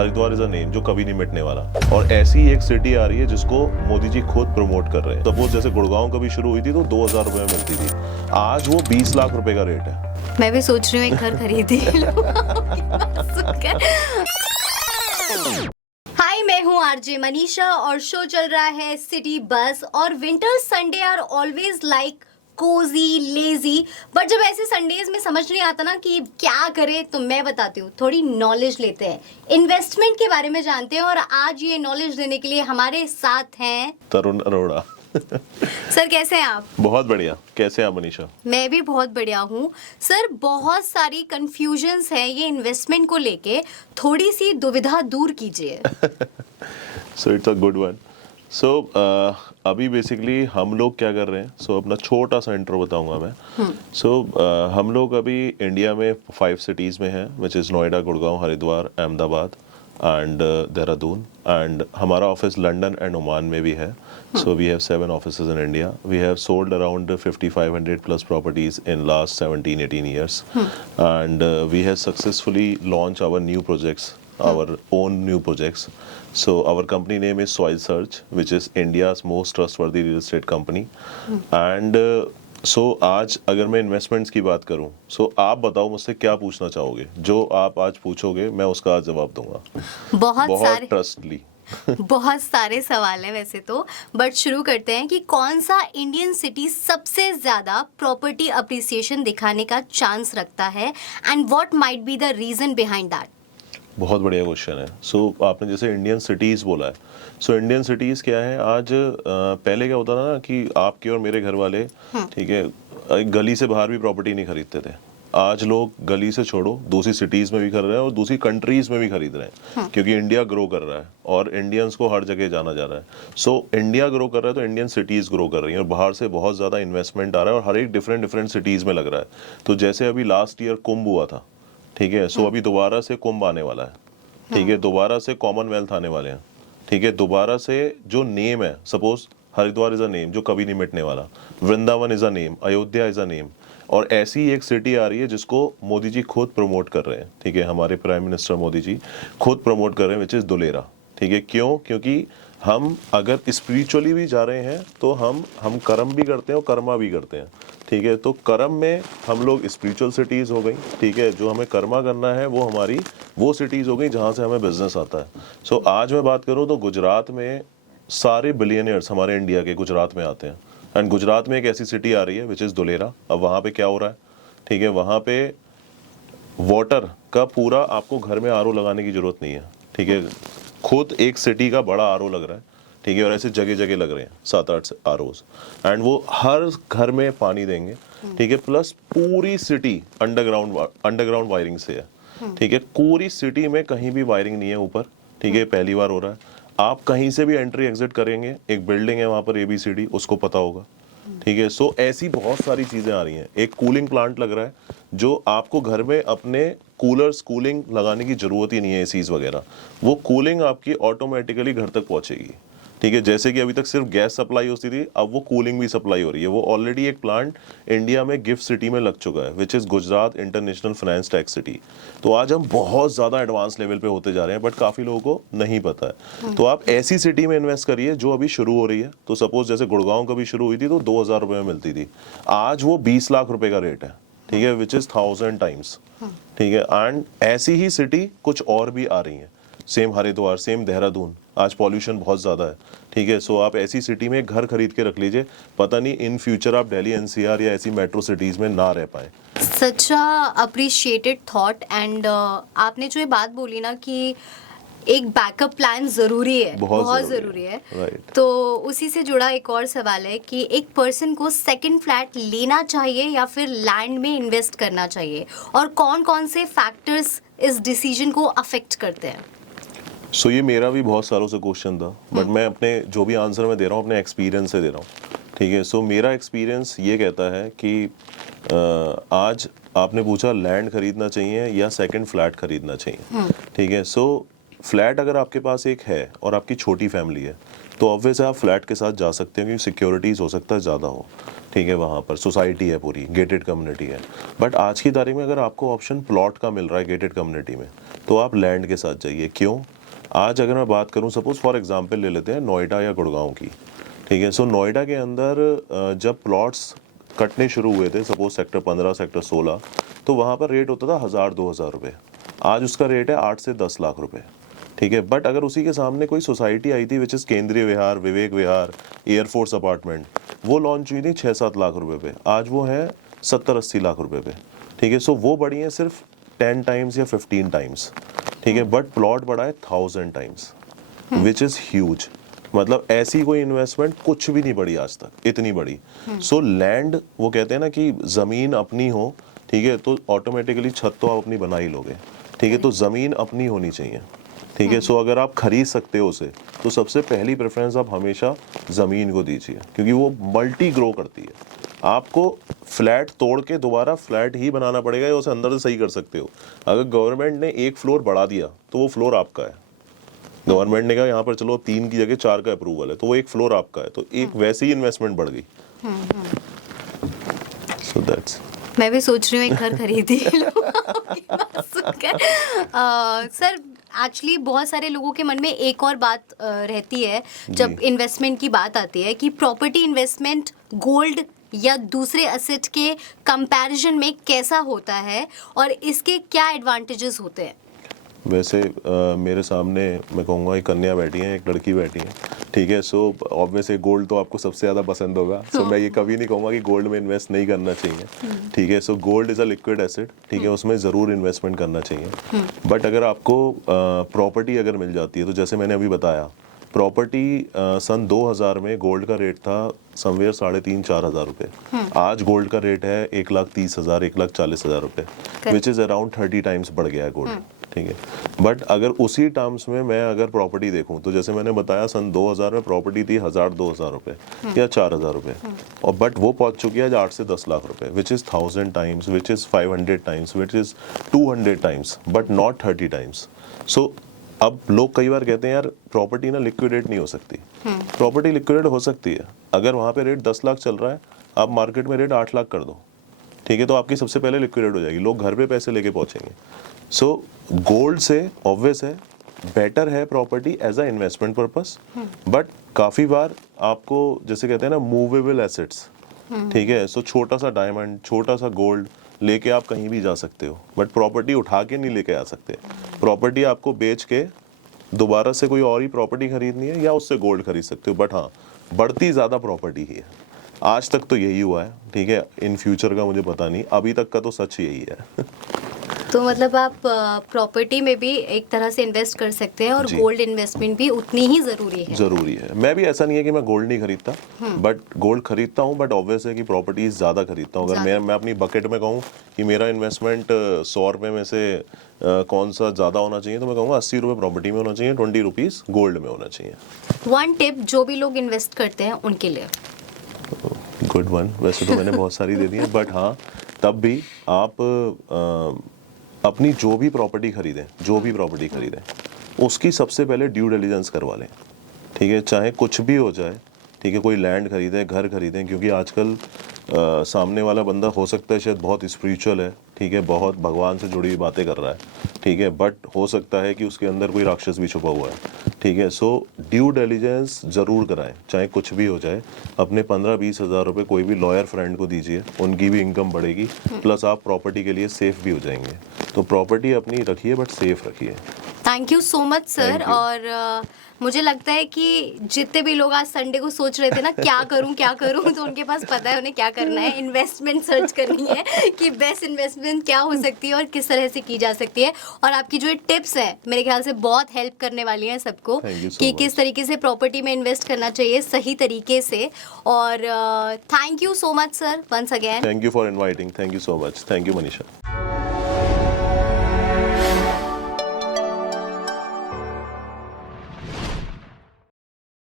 Haridwar is a name जो कभी नहीं मिटने वाला। और ऐसी एक सिटी आ रही है जिसको मोदी जी खुद प्रमोट कर रहे हैं। सपोज जैसे गुड़गांव कभी शुरू हुई थी तो 2000 रुपए में मिलती थी, आज वो 20 लाख रुपए का रेट है। मैं भी सोच रही हूँ एक घर खरीद ही लूं। हाय, मैं हूँ आरजे मनीषा और शो चल रहा है सिटी बस। और winter Sunday are always like cozy lazy, but जब ऐसे संडेज में समझ नहीं आता ना कि क्या करें, तो मैं बताती हूँ, थोड़ी नॉलेज लेते हैं, इन्वेस्टमेंट के बारे में जानते हैं। और आज ये नॉलेज देने के लिए हमारे साथ हैं तरुण अरोड़ा। सर। कैसे हैं आप? बहुत बढ़िया, कैसे हैं मनीषा? मैं भी बहुत बढ़िया हूँ सर। बहुत सारी कंफ्यूजन्स हैं ये इन्वेस्टमेंट को लेके, थोड़ी सी दुविधा दूर कीजिए। So it's a good one. So अभी बेसिकली हम लोग क्या कर रहे हैं, अपना छोटा सा इंट्रो बताऊंगा मैं। हम लोग अभी इंडिया में 5 सिटीज़ में हैं, which is Noida, Gurgaon, Haridwar, Ahmedabad and Dehradun. And हमारा ऑफिस लंदन एंड ओमान में भी है। So we have 7 offices in India. We have sold around 5,500 plus properties in last 17-18 years. And we have successfully launched our new projects, our own new projects. So our company name is Soil Search, which is India's most trustworthy real estate company. And आज अगर मैं investments की बात करूं, आप बताओ मुझसे क्या पूछना चाहोगे? जो आप आज पूछोगे मैं उसका आज जवाब दूंगा। बहुत ट्रस्टली। बहुत सारे सवाल हैं वैसे तो, बट शुरू करते हैं कि कौन सा इंडियन सिटी सबसे ज्यादा प्रॉपर्टी अप्रिसिएशन दिखाने का चांस रखता है, and what might be the reason behind that? बहुत बढ़िया क्वेश्चन है। आपने जैसे इंडियन सिटीज़ बोला है, इंडियन सिटीज़ क्या है आज? पहले क्या होता था ना कि आपके और मेरे घर वाले, ठीक है, एक गली से बाहर भी प्रॉपर्टी नहीं खरीदते थे। आज लोग गली से छोड़ो दूसरी सिटीज़ में भी खरीद रहे हैं और दूसरी कंट्रीज़ में भी खरीद रहे हैं, क्योंकि इंडिया ग्रो कर रहा है और इंडियंस को हर जगह जाना जा रहा है। इंडिया ग्रो कर रहा है तो इंडियन सिटीज़ ग्रो कर रही हैं और बाहर से बहुत ज़्यादा इन्वेस्टमेंट आ रहा है और हर एक डिफरेंट सिटीज़ में लग रहा है। तो जैसे अभी लास्ट ईयर कुंभ हुआ था, ठीक है, अभी दोबारा से कुंभ आने वाला है, ठीक है, दोबारा से कॉमनवेल्थ आने वाले हैं, ठीक है, दोबारा से जो नेम है, suppose Haridwar is a name जो कभी नहीं मिटने वाला, Vrindavan is a name, Ayodhya is a name, और ऐसी एक सिटी आ रही है जिसको मोदी जी खुद प्रमोट कर रहे हैं, ठीक है, हमारे प्राइम मिनिस्टर मोदी जी खुद प्रमोट कर रहे हैं, विच इज दुलेरा। ठीक है, क्यों? क्योंकि हम अगर स्पिरिचुअली भी जा रहे हैं तो हम कर्म भी करते हैं और कर्मा भी करते हैं, ठीक है। तो कर्म में हम लोग स्पिरिचुअल सिटीज़ हो गई, ठीक है, जो हमें कर्मा करना है वो हमारी वो सिटीज़ हो गई जहाँ से हमें बिजनेस आता है। आज मैं बात करूँ तो गुजरात में सारे बिलियनियर्स हमारे इंडिया के गुजरात में आते हैं, एंड गुजरात में एक ऐसी सिटी आ रही है विच इज़ दुलेरा। अब वहाँ पे क्या हो रहा है, ठीक है, वहाँ पे वाटर का पूरा आपको घर में आरओ लगाने की जरूरत नहीं है, ठीक है, खुद एक सिटी का बड़ा आरओ लग रहा है, ठीक है, और ऐसे जगह जगह लग रहे हैं 7-8 आरओज, एंड वो हर घर में पानी देंगे, ठीक है, प्लस पूरी सिटी अंडरग्राउंड वायरिंग से है, ठीक है, पूरी सिटी में कहीं भी वायरिंग नहीं है ऊपर, ठीक है, पहली बार हो रहा है। आप कहीं से भी एंट्री एग्जिट करेंगे, एक बिल्डिंग है वहाँ पर ABCD, उसको पता होगा, ठीक है। ऐसी बहुत सारी चीज़ें आ रही हैं। एक कूलिंग प्लांट लग रहा है जो आपको घर में अपने कूलिंग लगाने की ज़रूरत ही नहीं है, एसीज वगैरह, वो कूलिंग आपकी ऑटोमेटिकली घर तक पहुंचेगी, ठीक है। जैसे कि अभी तक सिर्फ गैस सप्लाई होती थी, अब वो कूलिंग भी सप्लाई हो रही है। वो ऑलरेडी एक प्लांट इंडिया में गिफ्ट सिटी में लग चुका है, which is Gujarat international finance tech city. तो आज हम बहुत ज़्यादा एडवांस लेवल पे होते जा रहे हैं, बट काफ़ी लोगों को नहीं पता है। तो आप ऐसी सिटी में इन्वेस्ट करिए जो अभी शुरू हो रही है। तो सपोज जैसे गुड़गांव कभी शुरू हुई थी तो 2000 रुपये में मिलती थी, आज वो 20 लाख रुपए का रेट है, ठीक है, विच इज़ 1000 टाइम्स, ठीक है। एंड ऐसी ही सिटी कुछ और भी आ रही हैं, सेम हरिद्वार, सेम देहरादून। आज पॉल्यूशन बहुत ज़्यादा है, ठीक है। आप ऐसी सिटी में घर खरीद के रख लीजिए, पता नहीं इन फ्यूचर आप दिल्ली NCR या ऐसी मेट्रो सिटीज़ में ना रह पाए। सच अप्रिशिएटेड थॉट। एंड आपने जो ये बात बोली ना कि एक बैकअप प्लान जरूरी है, बहुत जरूरी है, right. तो उसी से जुड़ा एक और सवाल है कि एक पर्सन को सेकंड फ्लैट लेना चाहिए या फिर लैंड में इन्वेस्ट करना चाहिए, और कौन कौन से फैक्टर्स इस डिसीजन को अफेक्ट करते हैं? ये मेरा भी बहुत सालों से क्वेश्चन था, बट मैं अपने जो भी आंसर मैं दे रहा हूँ अपने एक्सपीरियंस से दे रहा हूँ, ठीक है। मेरा एक्सपीरियंस ये कहता है कि आज आपने पूछा लैंड खरीदना चाहिए या सेकंड फ्लैट खरीदना चाहिए, ठीक है। फ्लैट अगर आपके पास एक है और आपकी छोटी फैमिली है तो ऑब्वियस है आप फ्लैट के साथ जा सकते हैं क्योंकि सिक्योरिटीज़ हो सकता है ज़्यादा हो, ठीक है, वहाँ पर सोसाइटी है, पूरी गेटेड कम्युनिटी है। बट आज की तारीख में अगर आपको ऑप्शन प्लॉट का मिल रहा है गेटेड कम्युनिटी में तो आप लैंड के साथ जाइए। क्यों? आज अगर मैं बात करूँ, सपोज फॉर एग्जांपल ले लेते हैं नोएडा या गुड़गांव की, ठीक है। सो नोएडा के अंदर जब प्लॉट्स कटने शुरू हुए थे, सपोज सेक्टर 15, सेक्टर 16, तो वहाँ पर रेट होता था 1000-2000 रुपये। आज उसका रेट है 8 से 10 लाख रुपए, ठीक है। बट अगर उसी के सामने कोई सोसाइटी आई थी विच इज़ केंद्रीय विहार, विवेक विहार, एयरफोर्स अपार्टमेंट, वो लॉन्च हुई थी 6-7 लाख रुपए पे, आज वो है 70-80 लाख रुपए पे, ठीक है। सो वो बढ़ी है सिर्फ 10 टाइम्स या 15 टाइम्स, ठीक है। बट प्लॉट बढ़ा है 1000 टाइम्स, विच इज़ ह्यूज। मतलब ऐसी कोई इन्वेस्टमेंट कुछ भी नहीं बढ़ी आज तक, इतनी बड़ी। सो लैंड, वो कहते हैं ना कि ज़मीन अपनी हो, ठीक है, तो ऑटोमेटिकली छत तो आप अपनी बना ही लोगे, ठीक है। तो ज़मीन अपनी होनी चाहिए, ठीक है। सो अगर आप खरीद सकते हो उसे तो सबसे पहली प्रेफरेंस आप हमेशा ज़मीन को दीजिए क्योंकि वो मल्टी ग्रो करती है। आपको फ्लैट तोड़ के दोबारा फ्लैट ही बनाना पड़ेगा या उसे अंदर से सही कर सकते हो। अगर गवर्नमेंट ने एक फ्लोर बढ़ा दिया तो वो फ्लोर आपका है। गवर्नमेंट ने कहा यहाँ पर चलो 3 की जगह 4 का अप्रूवल है तो वो एक फ्लोर आपका है, तो एक वैसे ही इन्वेस्टमेंट बढ़ गई। सो दैट्स, मैं भी सोच रही हूँ एक घर खरीद ही लूँ आपकी बात सुनकर। सर एक्चुअली बहुत सारे लोगों के मन में एक और बात रहती है जब इन्वेस्टमेंट की बात आती है कि प्रॉपर्टी इन्वेस्टमेंट गोल्ड या दूसरे असेट के कंपैरिजन में कैसा होता है और इसके क्या एडवांटेजेस होते हैं। वैसे मेरे सामने मैं कहूँगा एक कन्या बैठी है, एक लड़की बैठी है, ठीक है। सो ऑब्वियसली गोल्ड तो आपको सबसे ज़्यादा पसंद होगा। सो मैं ये कभी नहीं कहूँगा कि गोल्ड में इन्वेस्ट नहीं करना चाहिए, ठीक है। So gold is a liquid asset, ठीक है, उसमें ज़रूर इन्वेस्टमेंट करना चाहिए। बट अगर आपको प्रॉपर्टी अगर मिल जाती है तो जैसे मैंने अभी बताया, प्रॉपर्टी सन 2000 में गोल्ड का रेट था समवेयर 3,500-4 हज़ार रुपये। आज गोल्ड का रेट है 1,30,000, 1,40,000 रुपये, विच इज़ अराउंड 30 टाइम्स बढ़ गया है गोल्ड, ठीक है। बट अगर उसी टर्म्स में मैं अगर प्रॉपर्टी देखूं तो जैसे मैंने बताया सन 2000 में प्रॉपर्टी थी 1000-2000 रुपये या 4000 रुपये, और बट वो पहुंच चुकी है आज 8 से 10 लाख रुपए, which is 1000 times, which is 500 times, which is 200 times, but not 30 times. So अब लोग कई बार कहते हैं यार प्रॉपर्टी ना लिक्विडेट नहीं हो सकती। प्रॉपर्टी लिक्विडेट हो सकती है। अगर वहाँ पे रेट 10 लाख चल रहा है, आप मार्केट में रेट 8 लाख कर दो, ठीक है, तो आपकी सबसे पहले लिक्विडेट हो जाएगी, लोग घर पे पैसे लेके पहुंचेंगे। सो गोल्ड से ऑब्वियस है बेटर है property as a investment purpose, but काफ़ी बार आपको जैसे कहते हैं ना मूवेबल एसेट्स, ठीक है, सो छोटा सा डायमंड, छोटा सा गोल्ड लेके आप कहीं भी जा सकते हो, बट प्रॉपर्टी उठा के नहीं लेके आ सकते। प्रॉपर्टी आपको बेच के दोबारा से कोई और ही प्रॉपर्टी खरीदनी है या उससे गोल्ड खरीद सकते हो, बट हाँ बढ़ती ज़्यादा प्रॉपर्टी ही है। आज तक तो यही हुआ है, ठीक है, इन फ्यूचर का मुझे पता नहीं, अभी तक का तो सच यही है। तो मतलब आप प्रॉपर्टी में भी एक तरह से इन्वेस्ट कर सकते हैं और गोल्ड इन्वेस्टमेंट भी उतनी ही ज़रूरी है। ज़रूरी है। मैं भी ऐसा नहीं है कि मैं गोल्ड नहीं खरीदता, बट गोल्ड खरीदता हूँ, बट ऑब्वियस है कि प्रॉपर्टीज ज़्यादा खरीदता हूँ। अगर मैं अपनी बकेट में कहूँ कि मेरा इन्वेस्टमेंट 100 रुपये में से कौन सा ज़्यादा होना चाहिए, तो मैं कहूँगा 80 रुपये प्रॉपर्टी में होना चाहिए, 20 रुपीज़ गोल्ड में होना चाहिए। वन टिप जो भी लोग इन्वेस्ट करते हैं उनके लिए। गुड वन, वैसे तो मैंने बहुत सारी दे दी है, बट हाँ तब भी आप अपनी जो भी प्रॉपर्टी खरीदें उसकी सबसे पहले ड्यू डिलिजेंस करवा लें, ठीक है, चाहे कुछ भी हो जाए, ठीक है। कोई लैंड खरीदें, घर खरीदें, क्योंकि आजकल सामने वाला बंदा हो सकता है शायद बहुत स्पिरिचुअल है, ठीक है, बहुत भगवान से जुड़ी हुई बातें कर रहा है, ठीक है, बट हो सकता है कि उसके अंदर कोई राक्षस भी छुपा हुआ है, ठीक है। सो ड्यू डिलिजेंस ज़रूर कराएं, चाहे कुछ भी हो जाए। अपने 15-20 हज़ार रुपये कोई भी लॉयर फ्रेंड को दीजिए, उनकी भी इनकम बढ़ेगी, प्लस आप प्रॉपर्टी के लिए सेफ भी हो जाएंगे। तो प्रॉपर्टी अपनी रखिए बट सेफ रखिए। Thank you so much sir. और मुझे लगता है कि जितने भी लोग आज संडे को सोच रहे थे ना क्या करूं, तो उनके पास पता है उन्हें क्या करना है। इन्वेस्टमेंट सर्च करनी है कि बेस्ट इन्वेस्टमेंट क्या हो सकती है और किस तरह से की जा सकती है। और आपकी जो टिप्स है मेरे ख्याल से बहुत हेल्प करने वाली हैं सबको कि किस तरीके से प्रॉपर्टी में इन्वेस्ट करना चाहिए सही तरीके से। और thank you so much sir once again. Thank you for inviting, thank you so much, thank you Manisha.